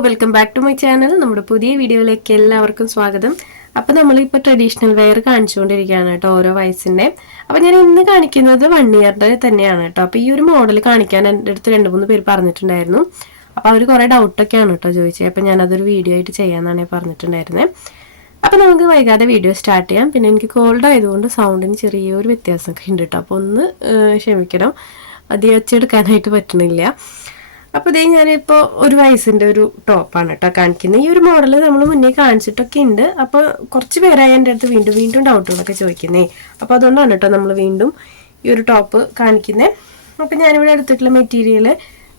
Welcome back to my channel. നമ്മുടെ പുതിയ വീഡിയോയിലേക്ക് എല്ലാവർക്കും സ്വാഗതം. അപ്പോൾ നമ്മളിപ്പോൾ ട്രഡീഷണൽ വെയർ കാണിച്ചുകൊണ്ടിരിക്കുകയാണ് കേട്ടോ, ഓരോ വയസ്സിൻ്റെ. അപ്പോൾ ഞാൻ ഇന്ന് കാണിക്കുന്നത് 1 ഇയറിൻ്റെ തന്നെയാണ് കേട്ടോ. അപ്പോൾ ഈ ഒരു മോഡൽ കാണിക്കാൻ എൻ്റെ അടുത്ത് 2-3 പേര് പറഞ്ഞിട്ടുണ്ടായിരുന്നു. അപ്പോൾ അവർ കുറേ ഡൗട്ടൊക്കെയാണ് കേട്ടോ ചോദിച്ചത്. അപ്പോൾ ഞാനതൊരു വീഡിയോ ആയിട്ട് ചെയ്യാമെന്നാണ് പറഞ്ഞിട്ടുണ്ടായിരുന്നത്. അപ്പോൾ നമുക്ക് വൈകാതെ വീഡിയോ സ്റ്റാർട്ട് ചെയ്യാം. പിന്നെ എനിക്ക് കോൾഡ് ആയതുകൊണ്ട് സൗണ്ടിന് ചെറിയൊരു വ്യത്യാസമൊക്കെ ഉണ്ട് കേട്ടോ. അപ്പോൾ ഒന്ന് ക്ഷമിക്കണം, അധികം വെച്ചെടുക്കാനായിട്ട് പറ്റണില്ല. അപ്പോൾ ഇതേ ഞാനിപ്പോൾ ഒരു വയസ്സിൻ്റെ ഒരു ടോപ്പാണ് കേട്ടോ കാണിക്കുന്നത്. ഈ ഒരു മോഡൽ നമ്മൾ മുന്നേ കാണിച്ചിട്ടൊക്കെ ഉണ്ട്. അപ്പോൾ കുറച്ച് പേരായി എൻ്റെ അടുത്ത് വീണ്ടും ഡൗട്ടുകളൊക്കെ ചോദിക്കുന്നേ. അപ്പോൾ അതുകൊണ്ടാണ് കേട്ടോ നമ്മൾ വീണ്ടും ഈ ഒരു ടോപ്പ് കാണിക്കുന്നത്. അപ്പോൾ ഞാനിവിടെ എടുത്തിട്ടുള്ള മെറ്റീരിയൽ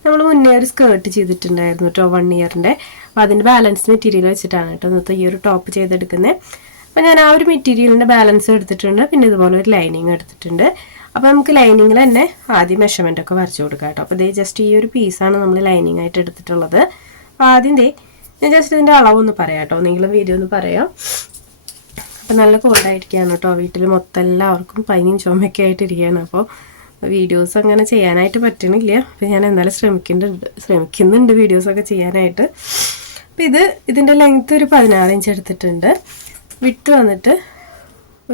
നമ്മൾ മുന്നേ ഒരു സ്കേർട്ട് ചെയ്തിട്ടുണ്ടായിരുന്നു കേട്ടോ 1 ഇയറിൻ്റെ. അപ്പോൾ അതിൻ്റെ ബാലൻസ് മെറ്റീരിയൽ വെച്ചിട്ടാണ് കേട്ടോ ഇന്നത്തെ ഈ ഒരു ടോപ്പ് ചെയ്തെടുക്കുന്നത്. അപ്പോൾ ഞാൻ ആ ഒരു മെറ്റീരിയലിൻ്റെ ബാലൻസ് എടുത്തിട്ടുണ്ട്. പിന്നെ ഇതുപോലെ ഒരു ലൈനിങ് എടുത്തിട്ടുണ്ട്. അപ്പോൾ നമുക്ക് ലൈനിങ്ങിൽ തന്നെ ആദ്യം മെഷർമെൻ്റ് ഒക്കെ വരച്ചു കൊടുക്കാം കേട്ടോ. അപ്പോൾ ഇതേ ജസ്റ്റ് ഈ ഒരു പീസാണ് നമ്മൾ ലൈനിങ് ആയിട്ട് എടുത്തിട്ടുള്ളത്. അപ്പോൾ ആദ്യം ഞാൻ ജസ്റ്റ് ഇതിൻ്റെ അളവൊന്ന് പറയാം കേട്ടോ, നിങ്ങളും വീഡിയോ ഒന്ന് പറയാം. അപ്പോൾ നല്ല കോൾഡായിരിക്കുകയാണ് കേട്ടോ, വീട്ടിൽ മൊത്തം എല്ലാവർക്കും പനിയും ചുമയൊക്കെ ആയിട്ടിരിക്കുകയാണ്. അപ്പോൾ വീഡിയോസ് അങ്ങനെ ചെയ്യാനായിട്ട് പറ്റണില്ല. അപ്പോൾ ഞാൻ എന്തായാലും ശ്രമിക്കുന്നുണ്ട് വീഡിയോസൊക്കെ ചെയ്യാനായിട്ട്. അപ്പോൾ ഇതിൻ്റെ ലെങ്ത്ത് ഒരു 16 ഇഞ്ച് എടുത്തിട്ടുണ്ട്. വിട്ട് വന്നിട്ട്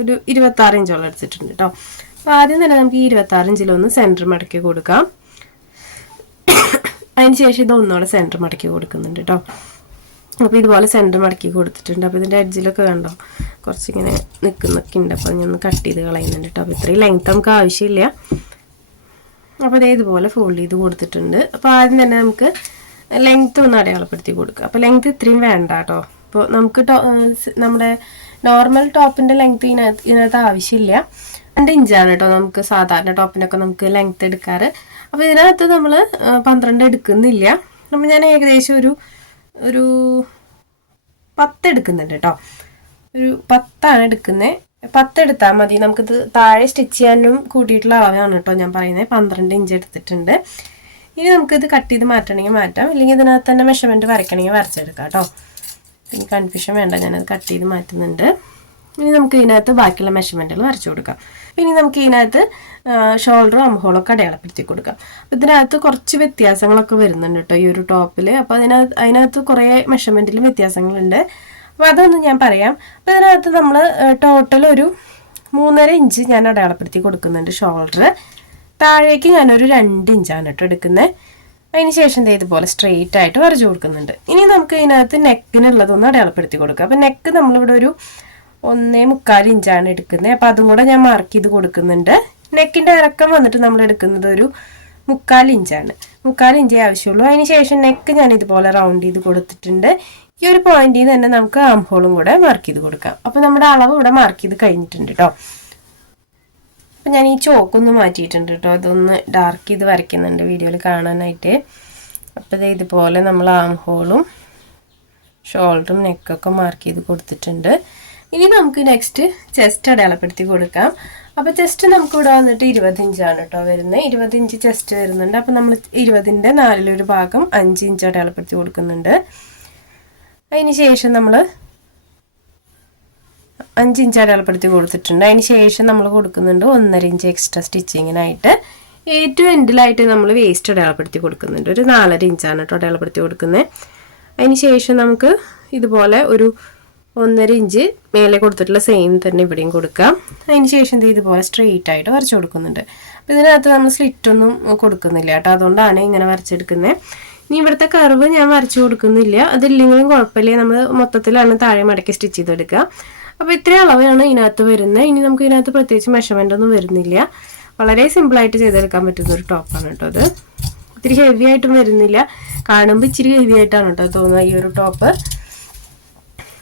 ഒരു 26 ഇഞ്ചോളം എടുത്തിട്ടുണ്ട് കേട്ടോ. അപ്പോൾ ആദ്യം തന്നെ നമുക്ക് ഈ 26 ഇഞ്ചിലൊന്ന് സെൻറ്റർ മടക്കി കൊടുക്കാം. അതിന് ശേഷം ഇത് ഒന്നുകൂടെ സെൻറ്റർ മടക്കി കൊടുക്കുന്നുണ്ട് കേട്ടോ. അപ്പോൾ ഇതുപോലെ സെൻറ്റർ മടക്കി കൊടുത്തിട്ടുണ്ട്. അപ്പോൾ ഇതിൻ്റെ എഡ്ജിലൊക്കെ കണ്ടോ കുറച്ചിങ്ങനെ നിൽക്കുന്നൊക്കെ ഉണ്ട്. അപ്പോൾ ഞാൻ ഒന്ന് കട്ട് ചെയ്ത് കളയുന്നുണ്ട് കേട്ടോ. അപ്പോൾ ഇത്രയും ലെങ്ത്ത് നമുക്ക് ആവശ്യമില്ല. അപ്പോൾ ഇതുപോലെ ഫോൾഡ് ചെയ്ത് കൊടുത്തിട്ടുണ്ട്. അപ്പോൾ ആദ്യം തന്നെ നമുക്ക് ലെങ്ത്ത് ഒന്ന് അടയാളപ്പെടുത്തി കൊടുക്കുക. അപ്പോൾ ലെങ്ത്ത് ഇത്രയും വേണ്ട കേട്ടോ. അപ്പോൾ നമുക്ക് നമ്മുടെ നോർമൽ ടോപ്പിൻ്റെ ലെങ്ത്ത് ഇതിനകത്ത് ആവശ്യമില്ല. 2 ഇഞ്ചാണ് കേട്ടോ നമുക്ക് സാധാരണ ടോപ്പിനൊക്കെ നമുക്ക് ലെങ്ത്ത് എടുക്കാറ്. അപ്പോൾ ഇതിനകത്ത് നമ്മൾ 12 എടുക്കുന്നില്ല. അപ്പോൾ ഞാൻ ഏകദേശം ഒരു 10 എടുക്കുന്നുണ്ട് കേട്ടോ. ഒരു 10 എടുക്കുന്നത്. 10 എടുത്താൽ മതി. നമുക്കിത് താഴെ സ്റ്റിച്ച് ചെയ്യാനും കൂട്ടിയിട്ടുള്ള അളവാണ് കേട്ടോ ഞാൻ പറയുന്നത്. 12 ഇഞ്ച് എടുത്തിട്ടുണ്ട്. ഇനി നമുക്കിത് കട്ട് ചെയ്ത് മാറ്റണമെങ്കിൽ മാറ്റാം, ഇല്ലെങ്കിൽ ഇതിനകത്ത് തന്നെ മെഷർമെൻറ്റ് വരയ്ക്കണമെങ്കിൽ വരച്ചെടുക്കാം കേട്ടോ. ഇനി കൺഫ്യൂഷൻ വേണ്ട, ഞാനത് കട്ട് ചെയ്ത് മാറ്റുന്നുണ്ട്. ഇനി നമുക്ക് ഇതിനകത്ത് ബാക്കിയുള്ള മെഷർമെൻറ്റുകൾ വരച്ചു കൊടുക്കാം. ഇനി നമുക്ക് ഇതിനകത്ത് ഷോൾഡറും അംഹോളൊക്കെ അടയാളപ്പെടുത്തി കൊടുക്കാം. അപ്പോൾ ഇതിനകത്ത് കുറച്ച് വ്യത്യാസങ്ങളൊക്കെ വരുന്നുണ്ട് കേട്ടോ ഈ ഒരു ടോപ്പിൽ. അപ്പോൾ അതിനകത്ത് കുറേ മെഷർമെൻറ്റിലും വ്യത്യാസങ്ങളുണ്ട്. അപ്പോൾ അതൊന്നും ഞാൻ പറയാം. അപ്പോൾ ഇതിനകത്ത് നമ്മൾ ടോട്ടൽ ഒരു 3.5 ഇഞ്ച് ഞാൻ അടയാളപ്പെടുത്തി കൊടുക്കുന്നുണ്ട് ഷോൾഡർ. താഴേക്ക് ഞാനൊരു 2 ഇഞ്ചാണ് കേട്ടോ എടുക്കുന്നത്. അതിന് ശേഷം ഇതുപോലെ സ്ട്രെയിറ്റ് ആയിട്ട് വരച്ചു കൊടുക്കുന്നുണ്ട്. ഇനി നമുക്ക് ഇതിനകത്ത് നെക്കിനുള്ളതൊന്ന് അടയാളപ്പെടുത്തി കൊടുക്കാം. അപ്പോൾ നെക്ക് നമ്മളിവിടെ ഒരു 1.25 ഇഞ്ചാണ് എടുക്കുന്നത്. അപ്പോൾ അതും കൂടെ ഞാൻ മാർക്ക് ചെയ്ത് കൊടുക്കുന്നുണ്ട്. നെക്കിൻ്റെ ഇറക്കം വന്നിട്ട് നമ്മൾ എടുക്കുന്നത് ഒരു 3/4 ഇഞ്ചാണ്. 3/4 ഇഞ്ചേ ആവശ്യമുള്ളൂ. അതിന് ശേഷം നെക്ക് ഞാൻ ഇതുപോലെ റൗണ്ട് ചെയ്ത് കൊടുത്തിട്ടുണ്ട്. ഈ ഒരു പോയിന്റിൽ നിന്ന് തന്നെ നമുക്ക് ആം ഹോളും കൂടെ മാർക്ക് ചെയ്ത് കൊടുക്കാം. അപ്പോൾ നമ്മുടെ അളവ് ഇവിടെ മാർക്ക് ചെയ്ത് കഴിഞ്ഞിട്ടുണ്ട് കേട്ടോ. അപ്പം ഞാൻ ഈ ചോക്കൊന്ന് മാറ്റിയിട്ടുണ്ട് കേട്ടോ, അതൊന്ന് ഡാർക്ക് ചെയ്ത് വരയ്ക്കുന്നുണ്ട് വീഡിയോയിൽ കാണാനായിട്ട്. അപ്പോൾ ഇതുപോലെ നമ്മൾ ആം ഹോളും ഷോൾഡറും നെക്കൊക്കെ മാർക്ക് ചെയ്ത് കൊടുത്തിട്ടുണ്ട്. ഇനി നമുക്ക് നെക്സ്റ്റ് ചെസ്റ്റ് അടയാളപ്പെടുത്തി കൊടുക്കാം. അപ്പോൾ ചെസ്റ്റ് നമുക്ക് ഇവിടെ വന്നിട്ട് 20 ഇഞ്ചാണ് കേട്ടോ വരുന്നത്. 20 ഇഞ്ച് ചെസ്റ്റ് വരുന്നുണ്ട്. അപ്പോൾ നമ്മൾ 20ൻ്റെ 4/1 ഭാഗം 5 ഇഞ്ച് അടയാളപ്പെടുത്തി കൊടുക്കുന്നുണ്ട്. അതിന് ശേഷം നമ്മൾ 5 ഇഞ്ച് അടയാളപ്പെടുത്തി കൊടുത്തിട്ടുണ്ട്. അതിന് ശേഷം നമ്മൾ കൊടുക്കുന്നുണ്ട് 1.5 ഇഞ്ച് എക്സ്ട്രാ സ്റ്റിച്ചിങ്ങിനായിട്ട്. ഏറ്റവും എൻഡിലായിട്ട് നമ്മൾ വേസ്റ്റ് അടയാളപ്പെടുത്തി കൊടുക്കുന്നുണ്ട്. ഒരു 4.5 ഇഞ്ചാണ് കേട്ടോ അടയാളപ്പെടുത്തി കൊടുക്കുന്നത്. അതിന് ശേഷം നമുക്ക് ഇതുപോലെ ഒരു 1.5 ഇഞ്ച് മേലെ കൊടുത്തിട്ടുള്ള സെയിം തന്നെ ഇവിടെയും കൊടുക്കാം. അതിന് ശേഷം ഇതുപോലെ സ്ട്രെയിറ്റ് ആയിട്ട് വരച്ചു കൊടുക്കുന്നുണ്ട്. അപ്പോൾ ഇതിനകത്ത് നമ്മൾ സ്ലിറ്റൊന്നും കൊടുക്കുന്നില്ല കേട്ടോ, അതുകൊണ്ടാണ് ഇങ്ങനെ വരച്ചെടുക്കുന്നത്. ഇനി ഇവിടുത്തെ കർവ് ഞാൻ വരച്ചു കൊടുക്കുന്നില്ല, അതില്ലെങ്കിലും കുഴപ്പമില്ല, നമ്മൾ മൊത്തത്തിലാണ് താഴെ മടക്കി സ്റ്റിച്ച് ചെയ്തെടുക്കുക. അപ്പോൾ ഇത്രയും അളവാണ് ഇതിനകത്ത് വരുന്നത്. ഇനി നമുക്ക് ഇതിനകത്ത് പ്രത്യേകിച്ച് മെഷർമെൻ്റ് ഒന്നും വരുന്നില്ല. വളരെ സിമ്പിളായിട്ട് ചെയ്തെടുക്കാൻ പറ്റുന്ന ഒരു ടോപ്പാണ് കേട്ടോ അത്. ഇത്തിരി ഹെവി ആയിട്ടും വരുന്നില്ല, കാണുമ്പോൾ ഇച്ചിരി ഹെവി ആയിട്ടാണ് കേട്ടോ തോന്നുക ഈ ഒരു ടോപ്പ്.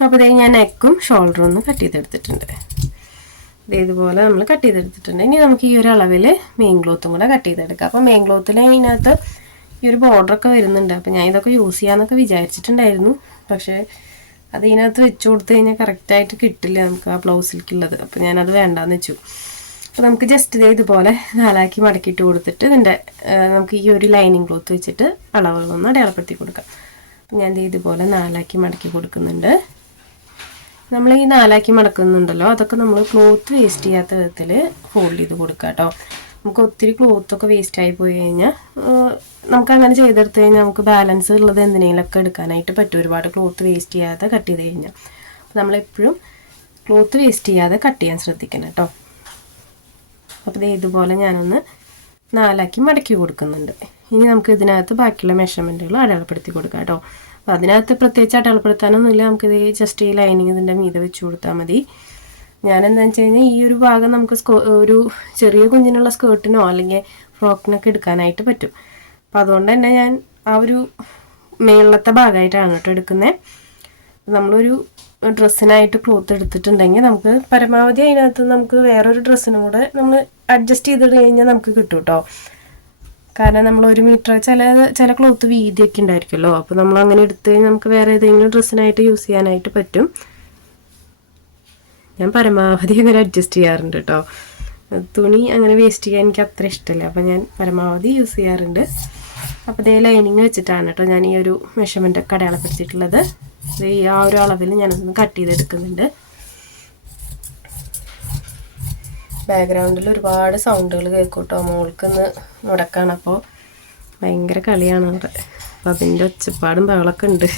അപ്പോൾ ഞാൻ നെക്കും ഷോൾഡറും ഒന്ന് കട്ട് ചെയ്തെടുത്തിട്ടുണ്ട്. ഇതുപോലെ നമ്മൾ കട്ട് ചെയ്തെടുത്തിട്ടുണ്ട്. ഇനി നമുക്ക് ഈ ഒരു അളവിൽ മെയിൻ ക്ലോത്തും കൂടെ കട്ട് ചെയ്തെടുക്കാം. അപ്പോൾ മെയിൻ ക്ലോത്തിൽ ഇതിനകത്ത് ഈ ഒരു ബോർഡറൊക്കെ വരുന്നുണ്ട്. അപ്പോൾ ഞാൻ ഇതൊക്കെ യൂസ് ചെയ്യാമെന്നൊക്കെ വിചാരിച്ചിട്ടുണ്ടായിരുന്നു. പക്ഷേ അത് ഇതിനകത്ത് വെച്ച് കൊടുത്തു കഴിഞ്ഞാൽ കറക്റ്റായിട്ട് കിട്ടില്ല നമുക്ക് ആ ബ്ലൗസിലേക്കുള്ളത്. അപ്പോൾ ഞാനത് വേണ്ടാന്ന് വെച്ചു. അപ്പോൾ നമുക്ക് ജസ്റ്റ് ഇതുപോലെ 4 മടക്കിയിട്ട് കൊടുത്തിട്ട് ഇതിൻ്റെ നമുക്ക് ഈ ഒരു ലൈനിങ് ക്ലോത്ത് വെച്ചിട്ട് അളവുകളൊന്ന് അടയാളപ്പെടുത്തി കൊടുക്കാം. അപ്പോൾ ഞാൻ ഇതുപോലെ 4 മടക്കി കൊടുക്കുന്നുണ്ട്. നമ്മൾ ഈ 4 മടക്കുന്നുണ്ടല്ലോ, അതൊക്കെ നമ്മൾ ക്ലോത്ത് വേസ്റ്റ് ചെയ്യാത്ത വിധത്തിൽ ഫോൾഡ് ചെയ്ത് കൊടുക്കുക കേട്ടോ. നമുക്ക് ഒത്തിരി ക്ലോത്തൊക്കെ വേസ്റ്റായി പോയി കഴിഞ്ഞാൽ നമുക്ക് അങ്ങനെ ചെയ്തെടുത്ത് കഴിഞ്ഞാൽ നമുക്ക് ബാലൻസ് ഉള്ളത് എന്തിനേലൊക്കെ എടുക്കാനായിട്ട് പറ്റും, ഒരുപാട് ക്ലോത്ത് വേസ്റ്റ് ചെയ്യാതെ കട്ട് ചെയ്ത് കഴിഞ്ഞാൽ. അപ്പോൾ നമ്മളെപ്പോഴും ക്ലോത്ത് വേസ്റ്റ് ചെയ്യാതെ കട്ട് ചെയ്യാൻ ശ്രദ്ധിക്കണം കേട്ടോ. അപ്പോൾ ഇതുപോലെ ഞാനൊന്ന് 4 മടക്കി കൊടുക്കുന്നുണ്ട്. ഇനി നമുക്ക് ഇതിനകത്ത് ബാക്കിയുള്ള മെഷർമെൻറ്റുകൾ അടയാളപ്പെടുത്തി കൊടുക്കാം കേട്ടോ. അപ്പോൾ അതിനകത്ത് പ്രത്യേകിച്ച് അടയാളപ്പെടുത്താനൊന്നുമില്ല, നമുക്കിത് ജസ്റ്റ് ഈ ലൈനിങ് ഇതിൻ്റെ മീതെ വെച്ച് കൊടുത്താൽ മതി. ഞാനെന്താണെന്ന് വെച്ച് കഴിഞ്ഞാൽ ഈ ഒരു ഭാഗം നമുക്ക് ഒരു ചെറിയ കുഞ്ഞിനുള്ള സ്കേർട്ടിനോ അല്ലെങ്കിൽ ഫ്രോക്കിനൊക്കെ എടുക്കാനായിട്ട് പറ്റും. അപ്പോൾ അതുകൊണ്ട് തന്നെ ഞാൻ ആ ഒരു മേളത്തെ ഭാഗമായിട്ടാണ് കേട്ടോ എടുക്കുന്നത്. നമ്മളൊരു ഡ്രസ്സിനായിട്ട് ക്ലോത്ത് എടുത്തിട്ടുണ്ടെങ്കിൽ നമുക്ക് പരമാവധി അതിനകത്ത് നമുക്ക് വേറൊരു ഡ്രസ്സിനും കൂടെ നമ്മൾ അഡ്ജസ്റ്റ് ചെയ്തിട്ട് കഴിഞ്ഞാൽ നമുക്ക് കിട്ടും കേട്ടോ. കാരണം നമ്മൾ 1 മീറ്റർ ചില ക്ലോത്ത് വീതിയൊക്കെ ഉണ്ടായിരിക്കുമല്ലോ. അപ്പോൾ നമ്മൾ അങ്ങനെ എടുത്ത് കഴിഞ്ഞാൽ നമുക്ക് വേറെ ഏതെങ്കിലും ഡ്രസ്സിനായിട്ട് യൂസ് ചെയ്യാനായിട്ട് പറ്റും. ഞാൻ പരമാവധി അങ്ങനെ അഡ്ജസ്റ്റ് ചെയ്യാറുണ്ട് കേട്ടോ. തുണി അങ്ങനെ വേസ്റ്റ് ചെയ്യാൻ എനിക്ക് അത്ര ഇഷ്ടമല്ല, അപ്പോൾ ഞാൻ പരമാവധി യൂസ് ചെയ്യാറുണ്ട്. അപ്പോൾ ഇതേ ലൈനിങ് വെച്ചിട്ടാണ് കേട്ടോ ഞാൻ ഈ ഒരു മെഷർമെൻ്റൊക്കെ അടയാളപ്പെടുത്തിയിട്ടുള്ളത്. ഈ ആ ഒരു അളവിൽ ഞാനൊന്ന് കട്ട് ചെയ്തെടുക്കുന്നുണ്ട്. ബാക്ക്ഗ്രൗണ്ടിൽ ഒരുപാട് സൗണ്ടുകൾ കേൾക്കും കേട്ടോ. മോൾക്കൊന്ന് മുടക്കാണ്, അപ്പോൾ ഭയങ്കര കളിയാണ് അവിടെ. അപ്പോൾ അതിൻ്റെ ഒച്ചപ്പാടും ബഹളമൊക്കെ ഉണ്ട്.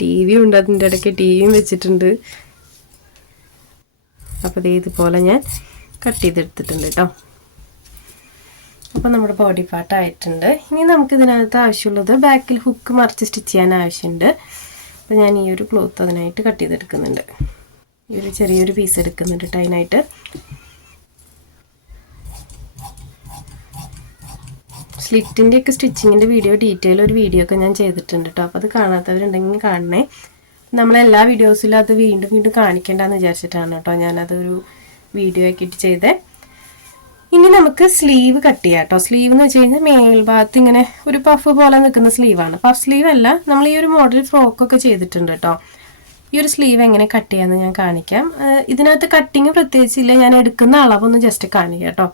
TV ഉണ്ട്, അതിൻ്റെ ഇടയ്ക്ക് TVയും വെച്ചിട്ടുണ്ട്. അപ്പോൾ ഇതുപോലെ ഞാൻ കട്ട് ചെയ്തെടുത്തിട്ടുണ്ട് കേട്ടോ. അപ്പോൾ നമ്മുടെ ബോഡി പാർട്ട് ആയിട്ടുണ്ട്. ഇനി നമുക്ക് ഇതിനകത്ത് ആവശ്യമുള്ളത് ബാക്കിൽ ഹുക്ക് മറിച്ച് സ്റ്റിച്ച് ചെയ്യാൻ ആവശ്യമുണ്ട്. അപ്പോൾ ഞാൻ ഈ ഒരു ക്ലോത്ത് അതിനായിട്ട് കട്ട് ചെയ്തെടുക്കുന്നുണ്ട്. ഈ ഒരു ചെറിയൊരു പീസ് എടുക്കുന്നുണ്ട് കേട്ടോ അതിനായിട്ട്. സ്ലിറ്റിൻ്റെയൊക്കെ സ്റ്റിച്ചിങ്ങിൻ്റെ ഡീറ്റെയിൽ ഒരു വീഡിയോ ഒക്കെ ഞാൻ ചെയ്തിട്ടുണ്ട് കേട്ടോ. അപ്പോൾ അത് കാണാത്തവരുണ്ടെങ്കിൽ കാണണേ. നമ്മളെല്ലാ വീഡിയോസിലും അത് വീണ്ടും വീണ്ടും കാണിക്കേണ്ടെന്ന് വിചാരിച്ചിട്ടാണ് കേട്ടോ ഞാനതൊരു വീഡിയോ ആക്കിയിട്ട് ചെയ്തേ. ഇനി നമുക്ക് സ്ലീവ് കട്ട് ചെയ്യാം കേട്ടോ. സ്ലീവ് എന്ന് വെച്ച് കഴിഞ്ഞാൽ മേൽഭാഗത്ത് ഇങ്ങനെ ഒരു പഫ് പോലെ നിൽക്കുന്ന സ്ലീവാണ്. പഫ് സ്ലീവ് അല്ല, നമ്മൾ ഈ ഒരു മോഡൽ ഫ്രോക്കൊക്കെ ചെയ്തിട്ടുണ്ട് കേട്ടോ. ഈ ഒരു സ്ലീവ് എങ്ങനെ കട്ട് ചെയ്യാമെന്ന് ഞാൻ കാണിക്കാം. ഇതിനകത്ത് കട്ടിങ് പ്രത്യേകിച്ചില്ല, ഞാൻ എടുക്കുന്ന അളവൊന്ന് ജസ്റ്റ് കാണിക്കാം കേട്ടോ.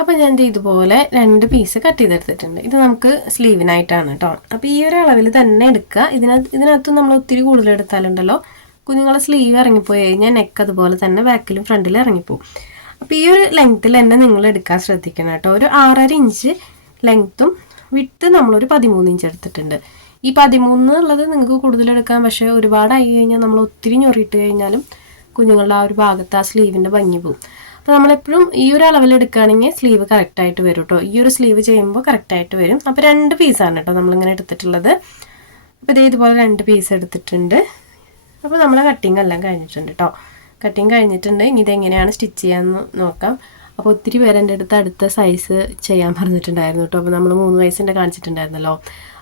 അപ്പോൾ ഞാൻ ഇതുപോലെ 2 പീസ് കട്ട് ചെയ്തെടുത്തിട്ടുണ്ട്. ഇത് നമുക്ക് സ്ലീവിനായിട്ടാണ് കേട്ടോ. അപ്പോൾ ഈ ഒരു അളവിൽ തന്നെ എടുക്കുക. ഇതിനകത്ത് നമ്മൾ ഒത്തിരി കൂടുതൽ എടുത്താലുണ്ടല്ലോ കുഞ്ഞുങ്ങളെ സ്ലീവ് ഇറങ്ങിപ്പോയി കഴിഞ്ഞാൽ നെക്ക് അതുപോലെ തന്നെ ബാക്കിലും ഫ്രണ്ടിലും ഇറങ്ങിപ്പോവും. അപ്പോൾ ഈ ഒരു ലെങ്ത്തിൽ തന്നെ നിങ്ങൾ എടുക്കാൻ ശ്രദ്ധിക്കണം കേട്ടോ. ഒരു 6.5 ഇഞ്ച് ലെങ്ത്തും വിട്ട് നമ്മളൊരു 13 ഇഞ്ച് എടുത്തിട്ടുണ്ട്. ഈ 13 ഉള്ളത് നിങ്ങൾക്ക് കൂടുതലെടുക്കാം, പക്ഷേ ഒരുപാടായി കഴിഞ്ഞാൽ നമ്മൾ ഒത്തിരി ഞൊറിയിട്ട് കഴിഞ്ഞാലും കുഞ്ഞുങ്ങളുടെ ആ ഒരു ഭാഗത്ത് ആ സ്ലീവിൻ്റെ ഭംഗി പോവും. അപ്പോൾ നമ്മളെപ്പോഴും ഈ ഒരു അളവിൽ എടുക്കുകയാണെങ്കിൽ സ്ലീവ് കറക്റ്റായിട്ട് വരും കേട്ടോ. ഈ ഒരു സ്ലീവ് ചെയ്യുമ്പോൾ കറക്റ്റായിട്ട് വരും. അപ്പോൾ 2 പീസാണ് കേട്ടോ നമ്മളിങ്ങനെ എടുത്തിട്ടുള്ളത്. അപ്പോൾ ഇതുപോലെ 2 പീസ് എടുത്തിട്ടുണ്ട്. അപ്പോൾ നമ്മളെ കട്ടിങ് എല്ലാം കഴിഞ്ഞിട്ടുണ്ട് കേട്ടോ. കട്ടിങ് കഴിഞ്ഞിട്ടുണ്ട്. ഇനി ഇതെങ്ങനെയാണ് സ്റ്റിച്ച് ചെയ്യാമെന്ന് നോക്കാം. അപ്പോൾ ഒത്തിരി പേര് എൻ്റെ അടുത്ത സൈസ് ചെയ്യാൻ പറഞ്ഞിട്ടുണ്ടായിരുന്നു കേട്ടോ. അപ്പോൾ നമ്മൾ 3 വയസ്സിൻ്റെ കാണിച്ചിട്ടുണ്ടായിരുന്നല്ലോ.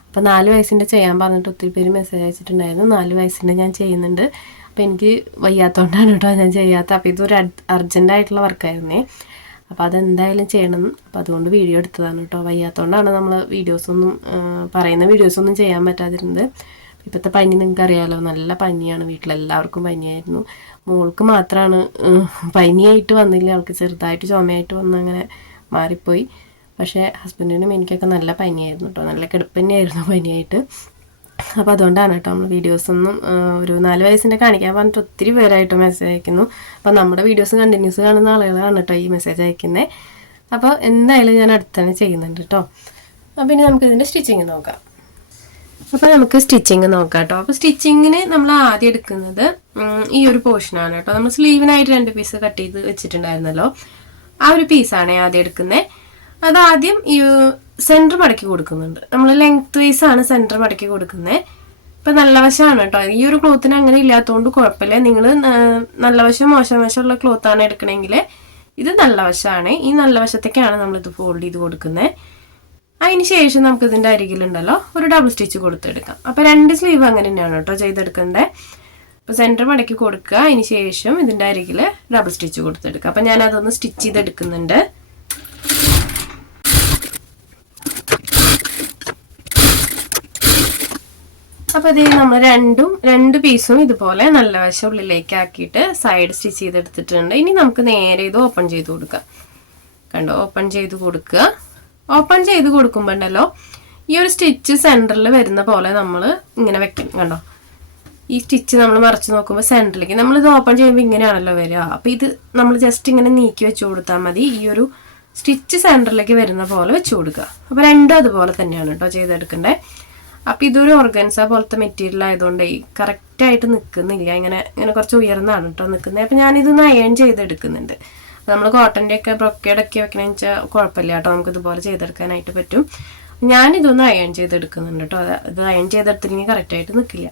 അപ്പോൾ 4 വയസ്സിൻ്റെ ചെയ്യാൻ പറഞ്ഞിട്ട് ഒത്തിരി പേര് മെസ്സേജ് അയച്ചിട്ടുണ്ടായിരുന്നു. 4 വയസ്സിൻ്റെ ഞാൻ ചെയ്യുന്നുണ്ട്. അപ്പോൾ എനിക്ക് വയ്യാത്തതുകൊണ്ടാണ് കേട്ടോ ഞാൻ ചെയ്യാത്ത. അപ്പോൾ ഇതൊരു അർജൻറ്റായിട്ടുള്ള വർക്കായിരുന്നേ. അപ്പോൾ അതെന്തായാലും ചെയ്യണം. അപ്പോൾ അതുകൊണ്ട് വീഡിയോ എടുത്തതാണ് കേട്ടോ. വയ്യാത്തതുകൊണ്ടാണ് നമ്മൾ പറയുന്ന വീഡിയോസൊന്നും ചെയ്യാൻ പറ്റാതിരുന്നത്. ഇപ്പോഴത്തെ പനി നിങ്ങൾക്ക് അറിയാമല്ലോ, നല്ല പനിയാണ്. വീട്ടിലെല്ലാവർക്കും പനിയായിരുന്നു. മോൾക്ക് മാത്രമാണ് പനിയായിട്ട് വന്നില്ല, അവൾക്ക് ചെറുതായിട്ട് ചുമയായിട്ട് വന്ന് അങ്ങനെ മാറിപ്പോയി. പക്ഷേ ഹസ്ബൻഡിനും എനിക്കൊക്കെ നല്ല പനിയായിരുന്നു കേട്ടോ. നല്ല കിടപ്പ് തന്നെയായിരുന്നു പനിയായിട്ട്. അപ്പോൾ അതുകൊണ്ടാണ് കേട്ടോ നമ്മൾ വീഡിയോസൊന്നും ഒരു 4 വയസ്സിൻ്റെ കാണിക്കാൻ പറഞ്ഞിട്ട് ഒത്തിരി പേരായിട്ട് മെസ്സേജ് അയക്കുന്നു. അപ്പോൾ നമ്മുടെ വീഡിയോസ് കണ്ടിന്യൂസ് കാണുന്ന ആളുകളാണ് കേട്ടോ ഈ മെസ്സേജ് അയക്കുന്നത്. അപ്പോൾ എന്തായാലും ഞാൻ അടുത്തന്നെ ചെയ്യുന്നുണ്ട് കേട്ടോ. അപ്പോൾ ഇനി നമുക്ക് ഇതിൻ്റെ സ്റ്റിച്ചിങ് നോക്കാം. അപ്പോൾ നമുക്ക് സ്റ്റിച്ചിങ് നോക്കാം കേട്ടോ. അപ്പോൾ സ്റ്റിച്ചിങ്ങിന് നമ്മൾ ആദ്യം എടുക്കുന്നത് ഈ ഒരു പോർഷനാണ് കേട്ടോ. നമ്മൾ സ്ലീവിനായിട്ട് 2 പീസ് കട്ട് ചെയ്ത് വെച്ചിട്ടുണ്ടായിരുന്നല്ലോ, ആ ഒരു പീസാണ് ആദ്യം എടുക്കുന്നത്. അതാദ്യം ഈ സെൻറ്റർ മടക്കി കൊടുക്കുന്നുണ്ട്. നമ്മൾ ലെങ്ത് വൈസ് ആണ് സെൻറ്റർ മടക്കി കൊടുക്കുന്നത്. ഇപ്പം നല്ല വശമാണ് കേട്ടോ. ഈ ഒരു ക്ലോത്തിന് അങ്ങനെ ഇല്ലാത്തതുകൊണ്ട് കുഴപ്പമില്ല. നിങ്ങൾ നല്ല വശം മോശം വശമുള്ള ക്ലോത്താണ് എടുക്കണമെങ്കിൽ ഇത് നല്ല വശമാണ്. ഈ നല്ല വശത്തേക്കാണ് നമ്മളിത് ഫോൾഡ് ചെയ്ത് കൊടുക്കുന്നത്. അതിന് ശേഷം നമുക്ക് ഇതിൻ്റെ അരികിലുണ്ടല്ലോ ഒരു ഡബിൾ സ്റ്റിച്ച് കൊടുത്തെടുക്കാം. അപ്പോൾ 2 സ്ലീവ് അങ്ങനെ തന്നെയാണ് കേട്ടോ ചെയ്തെടുക്കേണ്ടത്. അപ്പോൾ സെൻറ്റർ മടക്കി കൊടുക്കുക, അതിന് ശേഷം ഇതിൻ്റെ അരികിൽ ഡബിൾ സ്റ്റിച്ച് കൊടുത്തെടുക്കുക. അപ്പോൾ ഞാനതൊന്ന് സ്റ്റിച്ച് ചെയ്തെടുക്കുന്നുണ്ട്. അപ്പോൾ ഇത് നമ്മൾ 2 പീസും ഇതുപോലെ നല്ല വശം ഉള്ളിലേക്ക് ആക്കിയിട്ട് സൈഡ് സ്റ്റിച്ച് ചെയ്തെടുത്തിട്ടുണ്ട്. ഇനി നമുക്ക് നേരെ ഇത് ഓപ്പൺ ചെയ്ത് കൊടുക്കാം. കണ്ടോ, ഓപ്പൺ ചെയ്ത് കൊടുക്കുക. ഓപ്പൺ ചെയ്ത് കൊടുക്കുമ്പോൾ ഉണ്ടല്ലോ ഈ ഒരു സ്റ്റിച്ച് സെൻറ്ററിൽ വരുന്ന പോലെ നമ്മൾ ഇങ്ങനെ വെക്കണം. കണ്ടോ, ഈ സ്റ്റിച്ച് നമ്മൾ മറച്ച് നോക്കുമ്പോൾ സെൻറ്ററിലേക്ക് നമ്മളിത് ഓപ്പൺ ചെയ്യുമ്പോൾ ഇങ്ങനെയാണല്ലോ വരിക. അപ്പോൾ ഇത് നമ്മൾ ജസ്റ്റ് ഇങ്ങനെ നീക്കി വെച്ച് കൊടുത്താൽ മതി. ഈ ഒരു സ്റ്റിച്ച് സെൻറ്ററിലേക്ക് വരുന്ന പോലെ വെച്ച് കൊടുക്കുക. അപ്പോൾ രണ്ടും അതുപോലെ തന്നെയാണ് കേട്ടോ ചെയ്തെടുക്കേണ്ടത്. അപ്പോൾ ഇതൊരു ഓർഗൻസ പോലത്തെ മെറ്റീരിയൽ ആയതുകൊണ്ട് കറക്റ്റായിട്ട് നിൽക്കുന്നില്ല, ഇങ്ങനെ ഇങ്ങനെ കുറച്ച് ഉയർന്നാണ് കേട്ടോ നിൽക്കുന്നത്. അപ്പോൾ ഞാനിതൊന്ന് അയൺ ചെയ്തെടുക്കുന്നുണ്ട്. നമ്മൾ കോട്ടൻ്റെ ഒക്കെ ബ്രൊക്കേഡൊക്കെ വെക്കണമെന്ന് വെച്ചാൽ കുഴപ്പമില്ല കേട്ടോ, നമുക്കിതുപോലെ ചെയ്തെടുക്കാനായിട്ട് പറ്റും. ഞാനിതൊന്ന് അയൺ ചെയ്തെടുക്കുന്നുണ്ട് കേട്ടോ. ഇത് അയൺ ചെയ്തെടുത്തില്ലെങ്കിൽ കറക്റ്റായിട്ട് നിൽക്കില്ല.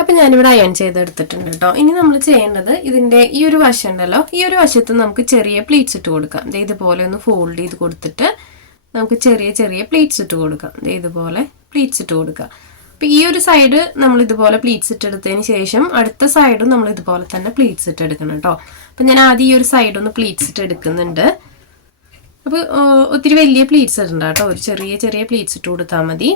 അപ്പം ഞാനിവിടെ അയൺ ചെയ്തെടുത്തിട്ടുണ്ട് കേട്ടോ. ഇനി നമ്മൾ ചെയ്യേണ്ടത് ഇതിൻ്റെ ഈ ഒരു വശം ഉണ്ടല്ലോ, ഈ ഒരു വശത്ത് നമുക്ക് ചെറിയ പ്ലീറ്റ്സ് ഇട്ട് കൊടുക്കാം. ഇതുപോലെ ഒന്ന് ഫോൾഡ് ചെയ്ത് കൊടുത്തിട്ട് നമുക്ക് ചെറിയ ചെറിയ പ്ലീറ്റ്സ് ഇട്ട് കൊടുക്കാം. ഇതുപോലെ പ്ലീറ്റ്സ് ഇട്ട് കൊടുക്കുക. അപ്പം ഈ ഒരു സൈഡ് നമ്മൾ ഇതുപോലെ പ്ലീറ്റ്സ് ഇട്ടെടുത്തതിന് ശേഷം അടുത്ത സൈഡും നമ്മൾ ഇതുപോലെ തന്നെ പ്ലീറ്റ്സ് ഇട്ടെടുക്കണം കേട്ടോ. അപ്പം ഞാൻ ആദ്യം ഈ ഒരു സൈഡ് ഒന്ന് പ്ലീറ്റ്സ് ഇട്ട് എടുക്കുന്നുണ്ട്. അപ്പോൾ ഒത്തിരി വലിയ പ്ലീറ്റ്സ് ഇടണ്ട കേട്ടോ, ഒരു ചെറിയ ചെറിയ പ്ലീറ്റ്സ് ഇട്ട് കൊടുത്താൽ മതി.